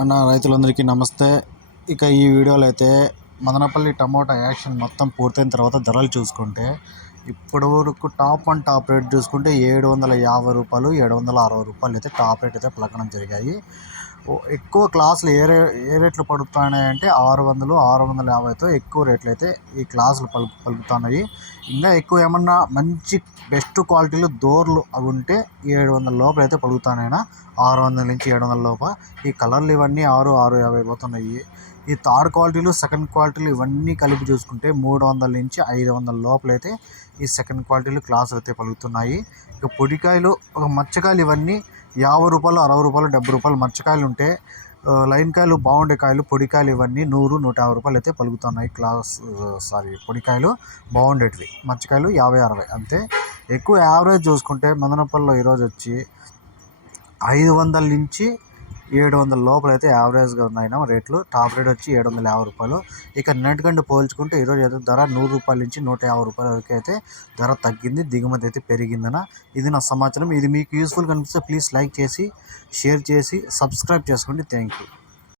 అన్న రైతులందరికీ నమస్తే. ఇక ఈ వీడియోలో అయితే మదనపల్లి టమోటా యాక్షన్ మొత్తం పూర్తయిన తర్వాత ధరలు చూసుకుంటే ఇప్పటి వరకు టాప్ వన్ టాప్ రేట్ చూసుకుంటే ఏడు వందల యాభై రూపాయలు ఏడు వందల అరవై రూపాయలు అయితే టాప్ రేట్ అయితే పలకడం జరిగాయి. ఎక్కువ క్లాసులు ఏ రే ఏ రేట్లు పడుతున్నాయంటే ఆరు వందలు ఆరు వందల యాభైతో ఎక్కువ రేట్లు అయితే ఈ క్లాసులు పలు పలుకుతున్నాయి. ఇంకా ఎక్కువ ఏమన్నా మంచి బెస్ట్ క్వాలిటీలు దోర్లు అవి ఉంటే ఏడు వందల లోపల అయితే పలుకుతానైనా ఆరు వందల నుంచి ఏడు వందల లోపల ఈ కలర్లు ఇవన్నీ ఆరు ఆరు యాభై పోతున్నాయి. ఈ థర్డ్ క్వాలిటీలు సెకండ్ క్వాలిటీలు ఇవన్నీ కలిపి చూసుకుంటే మూడు వందల నుంచి ఐదు వందల లోపలైతే ఈ సెకండ్ క్వాలిటీలు క్లాసులు అయితే పలుకుతున్నాయి. ఇక పొడికాయలు ఒక మచ్చకాయలు ఇవన్నీ యాభై రూపాయలు అరవై రూపాయలు డెబ్బై రూపాయలు మచ్చకాయలు ఉంటే లైన్ కాయలు బాగుండే కాయలు పొడికాయలు ఇవన్నీ నూరు నూట యాభై రూపాయలు అయితే పలుకుతున్నాయి క్లాస్ సారీ పొడికాయలు బాగుండేటివి మచ్చకాయలు యాభై అరవై అంతే. ఎక్కువ యావరేజ్ చూసుకుంటే మదనపల్లిలో ఈరోజు వచ్చి ఐదు వందల నుంచి ఏడు వందల లోపల అయితే యావరేజ్గా ఉన్నాయి రేట్లు. టాప్ రేట్ వచ్చి ఏడు వందల యాభై రూపాయలు. ఇక నిన్నటికంటే పోల్చుకుంటే ఈరోజు అయితే ధర నూరు రూపాయల నుంచి నూట యాభై రూపాయల వరకు అయితే ధర తగ్గింది. దిగుమతి అయితే పెరిగిందన ఇది నా సమాచారం. ఇది మీకు యూస్ఫుల్ కనిపిస్తే ప్లీజ్ లైక్ చేసి షేర్ చేసి సబ్స్క్రైబ్ చేసుకోండి. Thank you